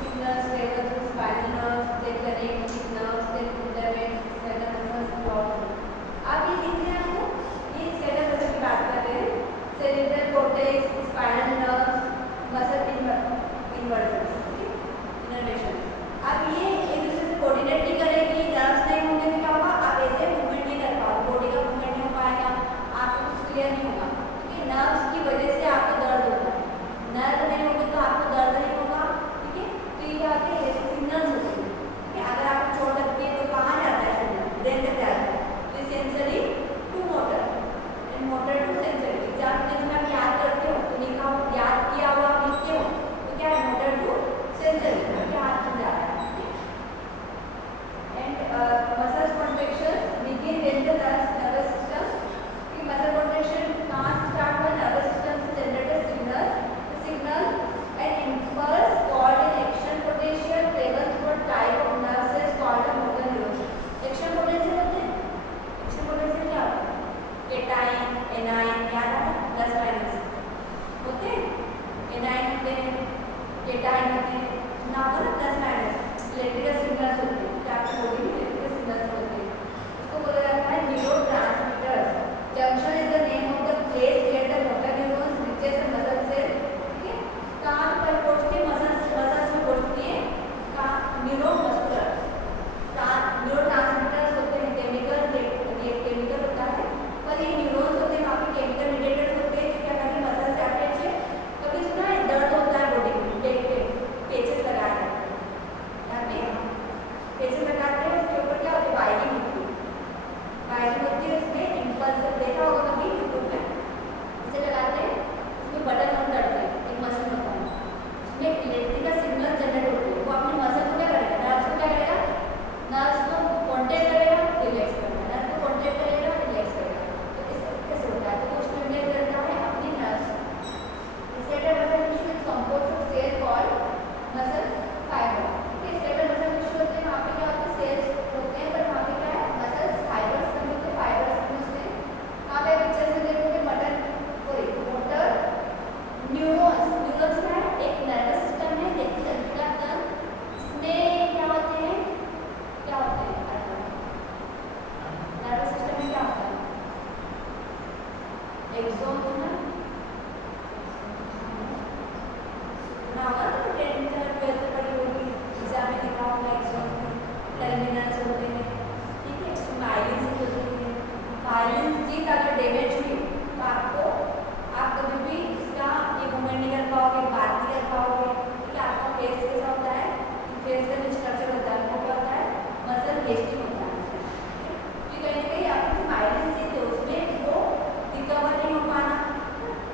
signals, levels of spinal nerves, they connect with nerves, they fundament, skeletal muscles, blood. अब ये दिख रहे हैं आपको, ये skeletal muscle की बात कर रहे हैं, cerebral cortex, spinal nerves, muscle inversions, innervation. अब ये एक दूसरे से कोऑर्डिनेट नहीं करेगी, नर्व्स नहीं होंगे तो क्या होगा, आप ऐसे मूवमेंट नहीं कर पाओगे, बॉडी का मूवमेंट नहीं हो पाएगा, आपको कुछ क्लियर नहीं होगा, क्योंकि नर्व्स की वजह से आपको दर्द होता है, नर्व नहीं होंगे तो आपको दर्द नहीं होगा, ठीक है। तो ये आते हैं सिग्नल्स होते हैं, ठीक है। अगर आपको चोट लगती है तो कहाँ जाता है सिग्नल, ब्रेन तक जाता है, तो sensory to motor and motor to sensory. Exam में जब आप याद करते हो तो लिखा हो, याद किया हुआ आप लिखते हो तो क्या है, मोटर टू सेंसरी, आपके हाथ में जा रहा है। Muscle contraction begin when the nervous system, muscle contraction can't start when nervous system generate a signal. The signal an impulse called an action potential travels through a type of nerve cells called a motor neuron. Action potential होते हैं, action potential क्या होता है, cation, A9, याद है plus minus होते हैं, A9 होते हैं, केटाइन होते हैं, ना बोलो प्लस माइनस, इलेक्ट्रिकल सिग्नल्स होते हैं, क्या आपकी बॉडी में इलेक्ट्रिकल सिग्नल्स होते हैं, इसको बोला जाता है neurotransmitters. Junction is the name of the place where the motor neurons reaches the muscle cell, ठीक है। कहाँ पर पहुंचती है, मसल्स में पहुंचती है, कहाँ, न्यूरोमस्कुलर। न्यूरोट्रांसमीटर्स होते हैं, केमिकल होता है, पर ये न्यूरॉन्स होते हैं, काफी केमिकल रिलेटेड होते हैं, जो क्या करते हैं, मसल से अटैच है। कभी सुना है दर्द होता है बॉडी में, पेचेस लगाते हैं, यहाँ पे पेचेस लगाते हैं, उसके ऊपर क्या होती है, वायरिंग होती है, उसमें इम्पल्स देखा होगा कभी यूट्यूब में, इसे लगाते हैं, उसमें बटन ऑन करते हैं, एक मशीन होता है, उसमें इलेक्ट्रिकल सिग्नल जनरेट होते हैं, वो अपने मसल को क्या करेगा, नर्व्स को क्या करेगा, नर्व्स को कॉन्टेक्ट करेगा, रिलैक्स करेगा, नर्व को कॉन्टेक्ट करेगा, रिलैक्स करेगा, तो इस तरीके से होता है। तो वो स्टिमुलेट करता है अपनी nerves. Skeletal muscle tissue is composed of cell called muscle fibre, ठीक है। स्केलेटल मसल टिश्यू होते हैं, वहाँ पे क्या होता है, सेल्स होते हैं, पर वहाँ पे क्या है, मसल फाइबर्स बने होते हैं, फाइबर्स समझते हैं। वहाँ पे पिक्चर में देखोगे मोटर न्यूरॉन्स, न्यूरॉन्स क्या है, एक नर्वस सिस्टम है, देखिए चलता है, इसमें क्या होते हैं, नर्वस सिस्टम में क्या होता है, एक्सोन ना होगा, तो 10th और 12th पढ़ी होगी, एग्जाम में लिखा होगा, एक्सोन टर्मिनल्स होते हैं, ठीक है। माइलिन्स होते हैं, माइलिन्स चीज अगर डैमेज हुई तो आप कभी भी इसका ये मूवमेंट नहीं कर पाओगे, बात नहीं कर पाओगे, ठीक है। आपका फेस कैसा होता है, फेस का जो स्ट्रक्चर होता है वो क्या होता है, मसल वेस्टिंग होता है, ठीक है। कहीं ना कहीं आपकी माइलिन चीज है, उसमें वो रिकवर नहीं हो पाना,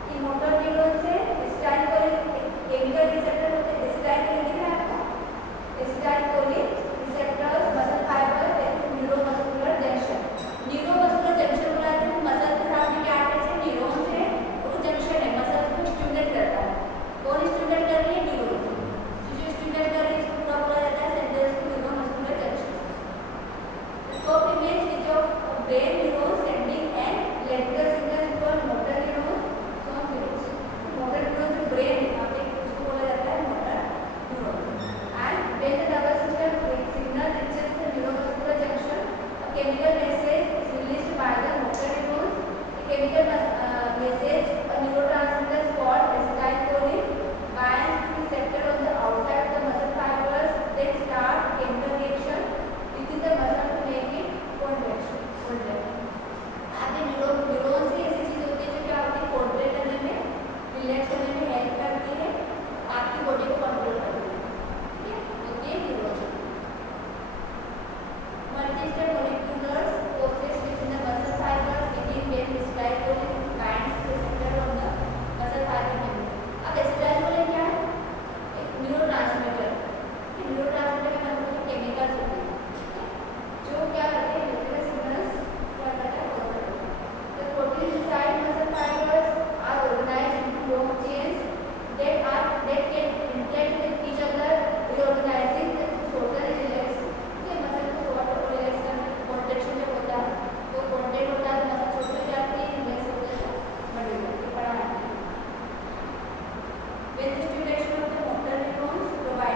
कि मोटर न्यूरॉन से एसिटाइल केमिकल रिसेप्टर होते हैं, एसिटाइल दिख रहा है आपको, acetyl choline receptors muscle fibre neuromuscular junction. Neuromuscular junction बोलाते हैं, मसल के साथ में क्या अटैच है, न्यूरॉन से, वो जंक्शन है, मसल को स्टिमुलेट करता है। कौन स्टिमुलेट कर रही है, न्यूरॉन, जो स्टिमुलेट कर रही है, इसको पूरा बोला जाता है central neuromuscular junction. top image is of brain neurons sending an electrical signal to motor neurons, so neurons, motor neurons जो brain है, यहाँ पे उसको बोला जाता है motor neurons, and when the nervous system signal reaches the neuromuscular junction, a chemical message is released by the motor neurons. The chemical message, a neurotransmitter called acetylcholine binds to receptor on the outside of the muscle fibers, then start chemical reaction within the muscle to make it contraction. आपके neuron से ऐसी चीज होती है जो क्या होती है, कॉन्ट्रैक्ट करने में, रिलैक्स करने में हेल्प करती है, आपकी बॉडी को कंट्रोल करती है, ठीक है। होती है neuron. Multi-step molecular process within the muscle fibres begin when acetylcholine binds to receptor on the muscle fiber membrane. अब acetylcholine क्या है, एक न्यूरोट्रांसमीटर, न्यूरोट्रांसमीटर का मतलब केमिकल्स होते हैं, जो क्या करते हैं, इलेक्ट्रिकल सिग्नल्स क्या करते हैं, the proteins inside muscle fibers are organized into long chains that can interact with each other, reorganizing the total relax, के मसल को शॉर्ट और रिलैक्स करने में कॉन्ट्रैक्शन जब होता है, तो कॉन्ट्रैक्ट होता है, मसल छोटी हो जाती है, रिलैक्स होता है, बड़ी हो जाती है, बड़ा है। When the stimulation of the motor neurons provide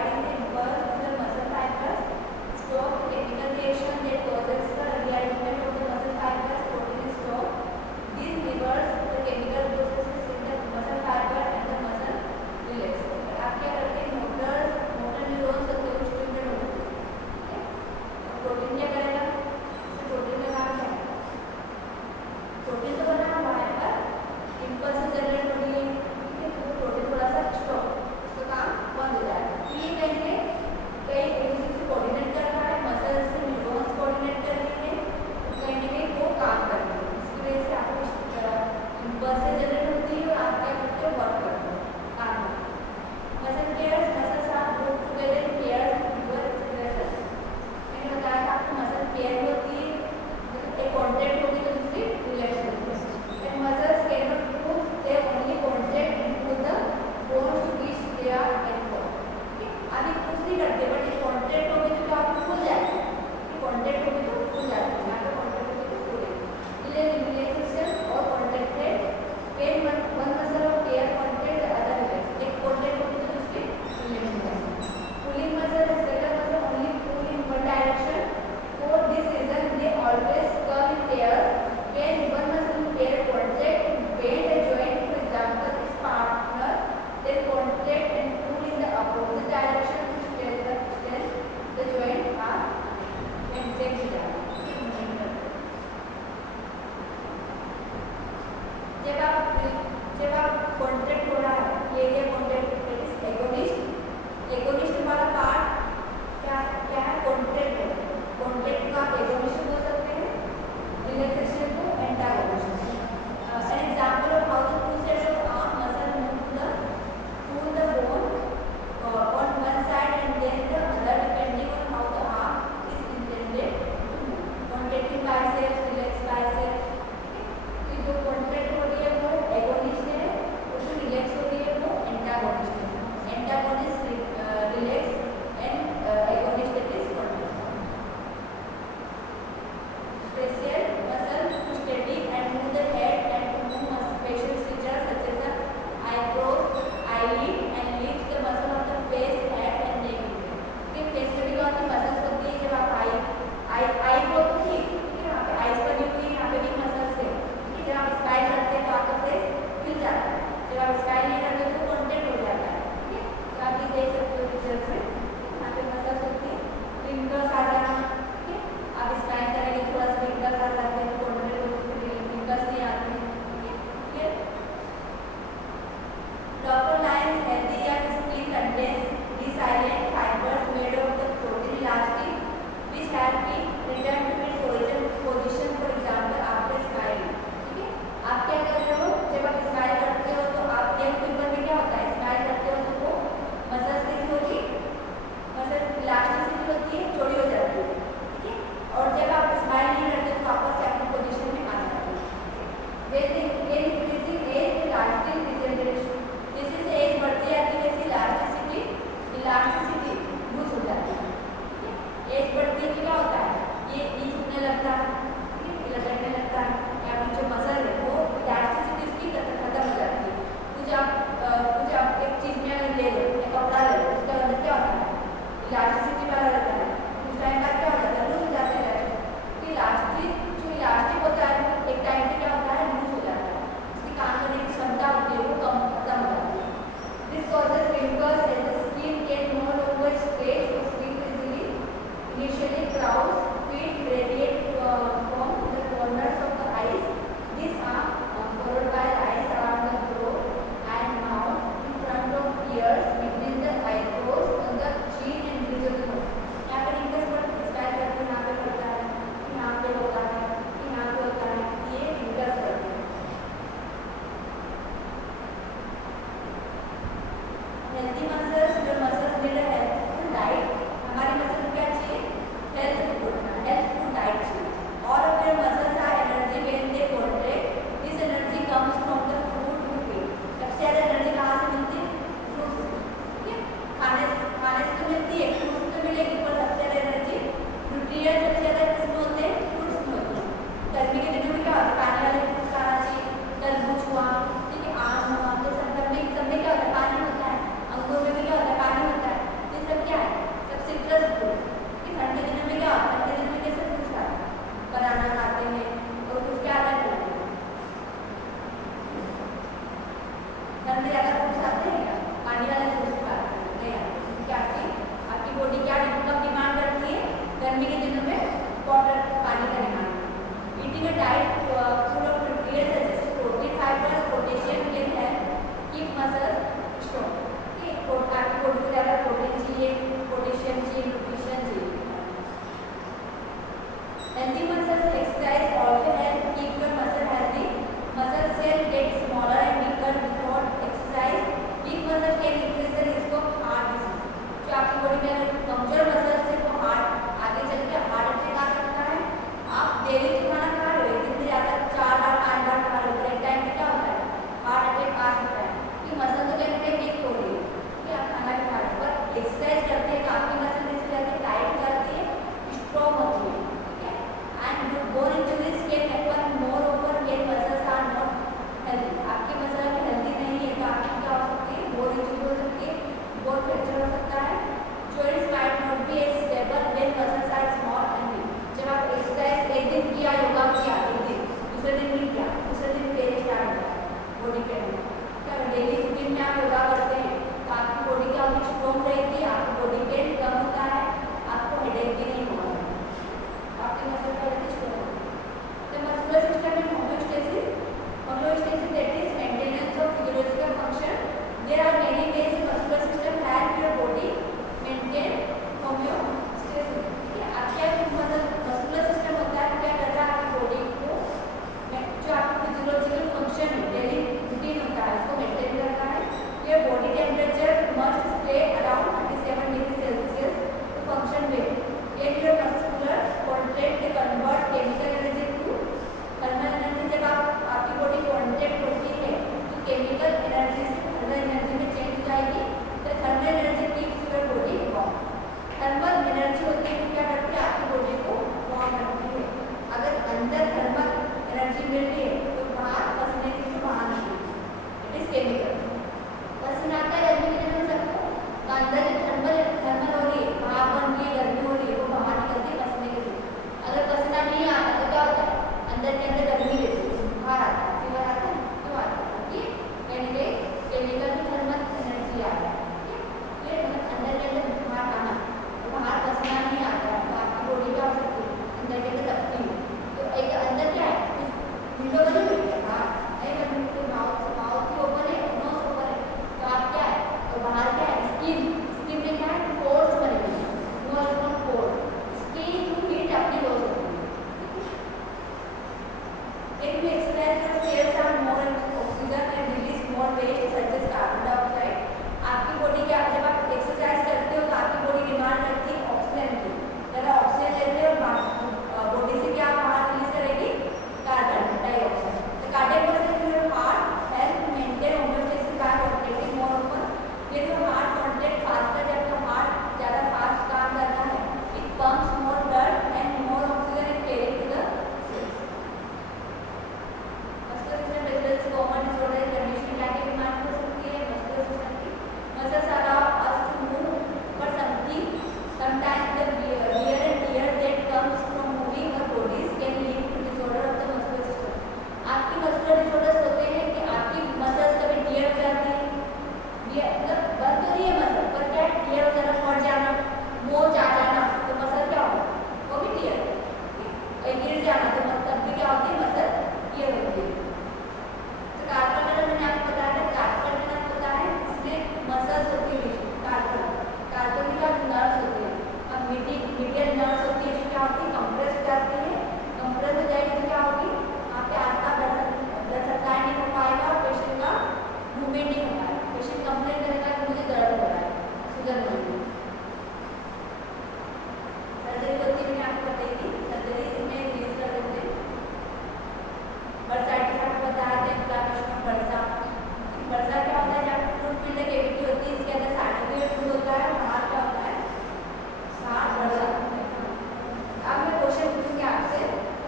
healthy muscles, जो मसल्स नीड हेल्थफुल डाइट, हमारी मसल को क्या चाहिए? हेल्थफुल डाइट चाहिए। All of their muscles are energy when they contract, this energy comes from the food you eat. सबसे ज़्यादा energy कहाँ से मिलती है? फ्रूट से। ठीक है, खाने से तो मिलती है, फ्रूट से तो मिलेगी, पर सबसे ज़्यादा एनर्जी न्यूट्रिएंट सबसे ज़्यादा किसमें होते हैं? फ्रूट्स में होते हैं। गर्मी के दिनों में क्या होता है? पानी वाले फ्रूट्स खाना चाहिए, तरबूज हुआ, ठीक है, आम हुआ, तो सब में क्या होता है? पानी होता है। अंगूर में भी क्या होता है? पानी होता है। ये सब क्या है? सब सिट्रस फ्रूट। ठंड के दिनों में क्या होता है? ठंड के दिनों में कैसे फ्रूट्स खाते हैं? बनाना खाते हैं और कुछ क्या आता है? ठंड में ज़्यादा फ्रूट्स खाते हैं क्या? पानी वाले फ्रूट्स खाते हैं नहीं आते। क्या आपकी बॉडी क्या कब डिमांड करती है? गर्मी के दिनों में वाटर, पानी का demand. Eating a diet full of nutrients such as protein, fibres, potassium can help keep muscle strong. आपकी बॉडी को ज़्यादा प्रोटीन चाहिए, पोटेशियम चाहिए, न्यूट्रिशन चाहिए। Healthy muscles exercise also help keep your muscle healthy. Muscle cell get smaller and weaker without exercise. Weak muscle can increase the risk of heart disease. जो आपकी body में कमजोर muscle से वो heart आगे चल के हार्ट अटैक आ सकता है। आप डेली खाना खा रहे हो, दिन में ज़्यादा 4 बार 5 बार खा रहे हो, एक टाइम में क्या होता है? हार्ट अटैक आ सकता है। कि मसल तो कहते हैं वीक हो रही है, कि आप खाना भी खा रहे हो, पर एक्सरसाइज करते हैं तो आपकी मसल जैसे जाती है टाइट जाती है, स्ट्रॉन्ग होती है। ठीक है, and bone injuries can happen more over when muscles are not healthy. आपकी मसल अगर हेल्दी नहीं है तो आपकी क्या हो सकती है? बोन इंजरी हो सकती है, बोन फ्रैक्चर हो सकता है। Joints might not be as stable when muscles are small and weak. जब आप एक्सरसाइज एक दिन किया, योगा किया एक दिन, दूसरे दिन नहीं किया, दूसरे दिन पेन स्टार्ट होता है बॉडी पेन। क्या डेली रूटीन में आप योगा करते हैं तो आपकी बॉडी क्या होगी? स्ट्रॉन्ग रहेगी, आपकी बॉडी पेन कम होता है, आपको हेडेक भी नहीं होगा, आपकी मसल का हेल्थ स्ट्रॉन्ग होगी। तो मस्कुलर सिस्टम में homeostasis that is maintenance of physiological function. There are many ways muscular system help your body maintain homeostasis. क्या मस्कुलर सिस्टम होता है, क्या करता है? आपकी बॉडी को जो आपका फिजियोलॉजिकल फंक्शन है, डेली रूटीन होता है, उसको मेंटेन करता है। ये body temperature must stay around 37 degree Celsius to function well. And your muscular contract they convert chemical energy to thermal energy. जब आपकी बॉडी कॉन्ट्रैक्ट होती है तो केमिकल एनर्जी से थर्मल एनर्जी में चेंज हो जाएगी। तो thermal energy keeps your body warm. Thermal energy होती है क्या करती है? आपकी बॉडी को वार्म रखती है। अगर अंदर थर्मल एनर्जी मिल रही है तो बाहर पसीने की बाहर निकलेगी, इट इज केमिकल। पसीना आता है गर्मी के दिनों में सबको, तो अंदर जो थर्मल हो रही है, बाहर बन रही है, गर्मी हो रही है, वो बाहर निकलती है पसीने के थ्रू। अगर पसीना नहीं आता तो क्या होता है? अंदर के अंदर गर्मी रहती है, बाहर आता है, फीवर आता है, क्यों आता है? क्योंकि केमिकल की थर्मल एनर्जी आ रही है। ये अंदर के अंदर बाहर आना, बाहर पसीना नहीं आता है तो आपकी बॉडी क्या हो सकती है? अंदर के अंदर तपती है। तो एक अंदर क्या है? विंडो बनी हुई है, बाहर नहीं बनी हुई, माउथ की ओपन है, नोज ओपन है, तो आप क्या है? तो बाहर क्या है? स्किन में क्या है? पोर्स बने हुए हैं, nose open pore, skin to heat अपनी लॉस होती है। If you exercise your cells are more oxygen and release more waste such as carbon dioxide. आपकी बॉडी क्या, जब आप एक्सरसाइज करते हो तो आपकी बॉडी डिमांड करती है ऑक्सीजन की। जब आप ऑक्सीजन लेते हो बॉडी से क्या बाहर रिलीज करेगी? Carbon dioxide. तो cardiac muscle your heart help maintain homeostasis by contracting more open. ये जो हार्ट कॉन्ट्रैक्ट फास्टर, जब तो हार्ट ज़्यादा फास्ट काम करता है, it pumps more blood and more oxygen and carry to the cells. Muscular system develops common disorder condition क्या की बीमारी हो सकती है? मस्कुलर सिस्टम की muscles allow us to move, but sometimes the wear and tear that comes from moving our bodies can lead to disorder of the muscular system. आपकी muscular disorders होते हैं कि आपकी मसल्स कभी टियर हो जाती है, मतलब बंद तो नहीं है मसल, पर क्या टियर हो जाना, फट जाना, मोच आ जाना, तो मसल क्या होगा? वो भी टियर, गिर जाना, तो तब भी क्या होती है? मसल टियर होती है। तो कार्पल टनल मैंने आपको बताया था, कार्पल टनल होता है इसमें मसल्स होती है, कार्पल की क्या नर्व्स होती है। अब मीडियल नर्व्स होती है जो क्या होती है? कंप्रेस हो जाती है, कंप्रेस हो जाएगी तो क्या होगी? आपके आसपास ब्लड सप्लाई नहीं हो पाएगा, पेशेंट का मूवमेंट नहीं हो पाएगा, पेशेंट कंप्लेन करेगा कि मुझे दर्द मस्कुलर मसल्स। सर्जरी होती है, मैंने आपको बताई थी, सर्जरी इसमें रिलीज कर देते हैं। बरसाइटिस आपको बताया था, इन्फ्लेमेशन ऑफ बरसा। बरसा क्या होता है? जब फ्रूट फिल्ड कैविटी होती है, इसके अंदर साइटोप्लाज्म फूड होता है, बाहर क्या होता है? साफ बरसा। अब मैं क्वेश्चन पूछूंगी आपसे,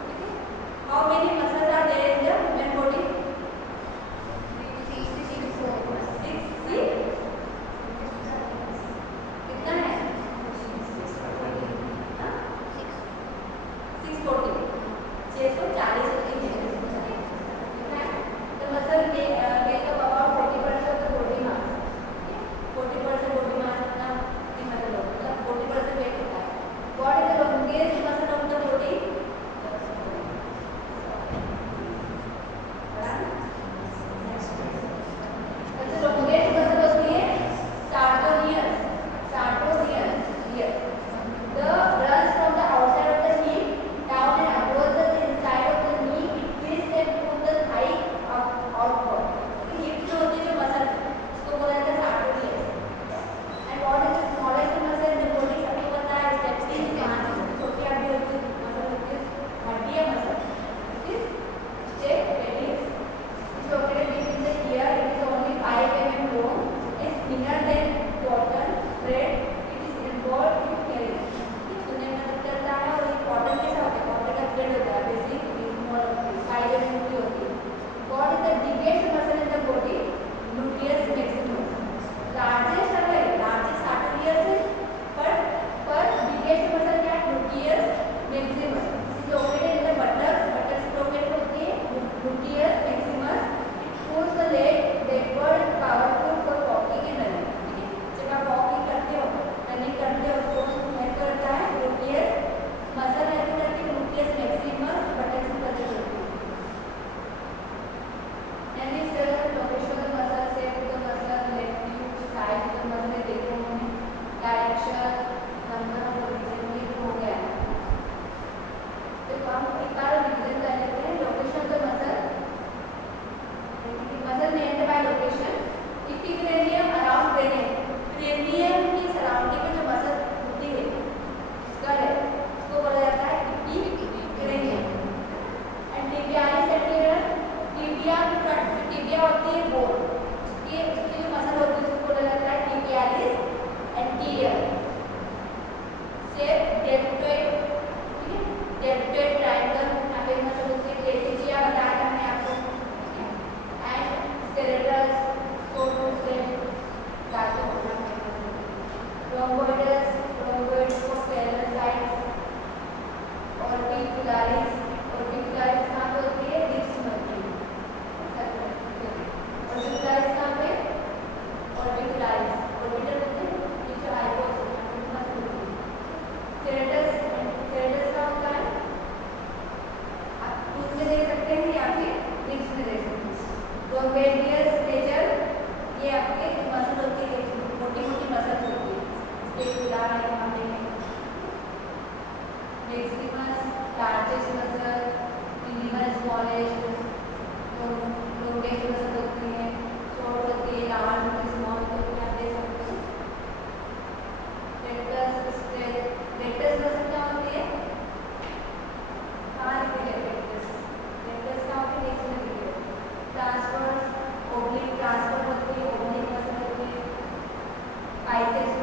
ठीक है? How many muscles are there in the human body? 6 कितना है? 640 640 कितना है? तो muscle make up about 40% of the body mass. 40% body mass इतना मतलब 40% वेट होता है। What is the longest muscle of the body? सबसे लॉन्गेस्ट मसल होती है sartorius, sartorius here. The runs from the outside of the knee down and across the inside of the knee. It twists and pulls the thigh outward. Hip जो होती है जो muscle उसको बोला जाता है sartorius. And what is the smallest muscle in the body? सबको पता है stapes मांसपेशियां छोटी आदि होती है मसल होती है हड्डियां muscle. It is stapes. It's located between the ear. It is only 5 mm long. It's thinner than cotton thread. It is involved in hearing. सुनने में मदद करता है और ये कॉटन कैसा होता है? कॉटन का थ्रेड होता है, बेसिक स्मॉल 5 mm की होती है. What is the biggest muscle in the body? Gluteus maximus. Largest है, largest sartorius है, पर biggest muscle क्या है? Gluteus maximus. It is located in the buttocks. buttocks located होती है gluteus maximus. It pulls the leg backward, powerful for walking and running. ठीक है? जब आप walking करते हो, running करते हो, उसको हेल्प करता है gluteus muscle हेल्प करती है gluteus maximus buttocks में करती होती है. And this location of the muscle, shape of the muscle, latitude, size of the muscle देखे होंगे, direction, number of the region हो गया. तो हम एक बार रिवीजन कर लेते हैं. Location of the muscle, muscle named by location. Epicranium around cranium. Cranium की सराउंडिंग में जो मसल होती है स्कल है उसको बोला जाता है इपिक्रेनियम. एंड टिबियालिस एंटीरियर, टिबिया की फ्रंट में टिबिया होती है बोन, उसकी जो मसल होती है उसको बोला जाता है टिबियालिस एंटीरियर. शेप डेल्टोइड, ठीक है? डेल्टोइड ट्रायंगल यहाँ पे मसल होती है. ट्रेपेजिया बताया था मैंने आपको, ठीक है? एंड स्केलेटस, कोटोसेल लास्ट होना है. रोम्बोइडस, रोम्बोइड को पैरेलल साइड्स. ऑर्बिकुलारिस, ऑर्बिकुलारिस कहाँ पे होती है? रिब्स में होती है. ऑर्बिकुलारिस कहाँ पे? ऑर्बिकुलारिस ऑर्बिटल होते हैं ये जो हाइपोथैलेमस मसल होती है. सेरेटस, सेरेटस का होता है आप टूथ में देख सकते हैं या फिर रिब्स में देख सकते हैं. रोम्बेडियस मेजर, ये आपके मसल होती है, मोटी मोटी मसल होती है. एक उदाहरण यहाँ पे है. Maximus largest muscle, minimum smallest. Longest muscle होती है, शॉर्ट होती है, लार्ज होती है, स्मॉल होती है. आप देख सकते हैं. रेक्टस, रेक्टस मसल क्या होती है? कहाँ लिखी है रेक्टस? रेक्टस कहाँ होती है? नेक्स्ट में लिखी है. ट्रांसफर्स, ओब्लिक ट्रांसफर होती है, ओब्लिक मसल होती है. बाइसेप्स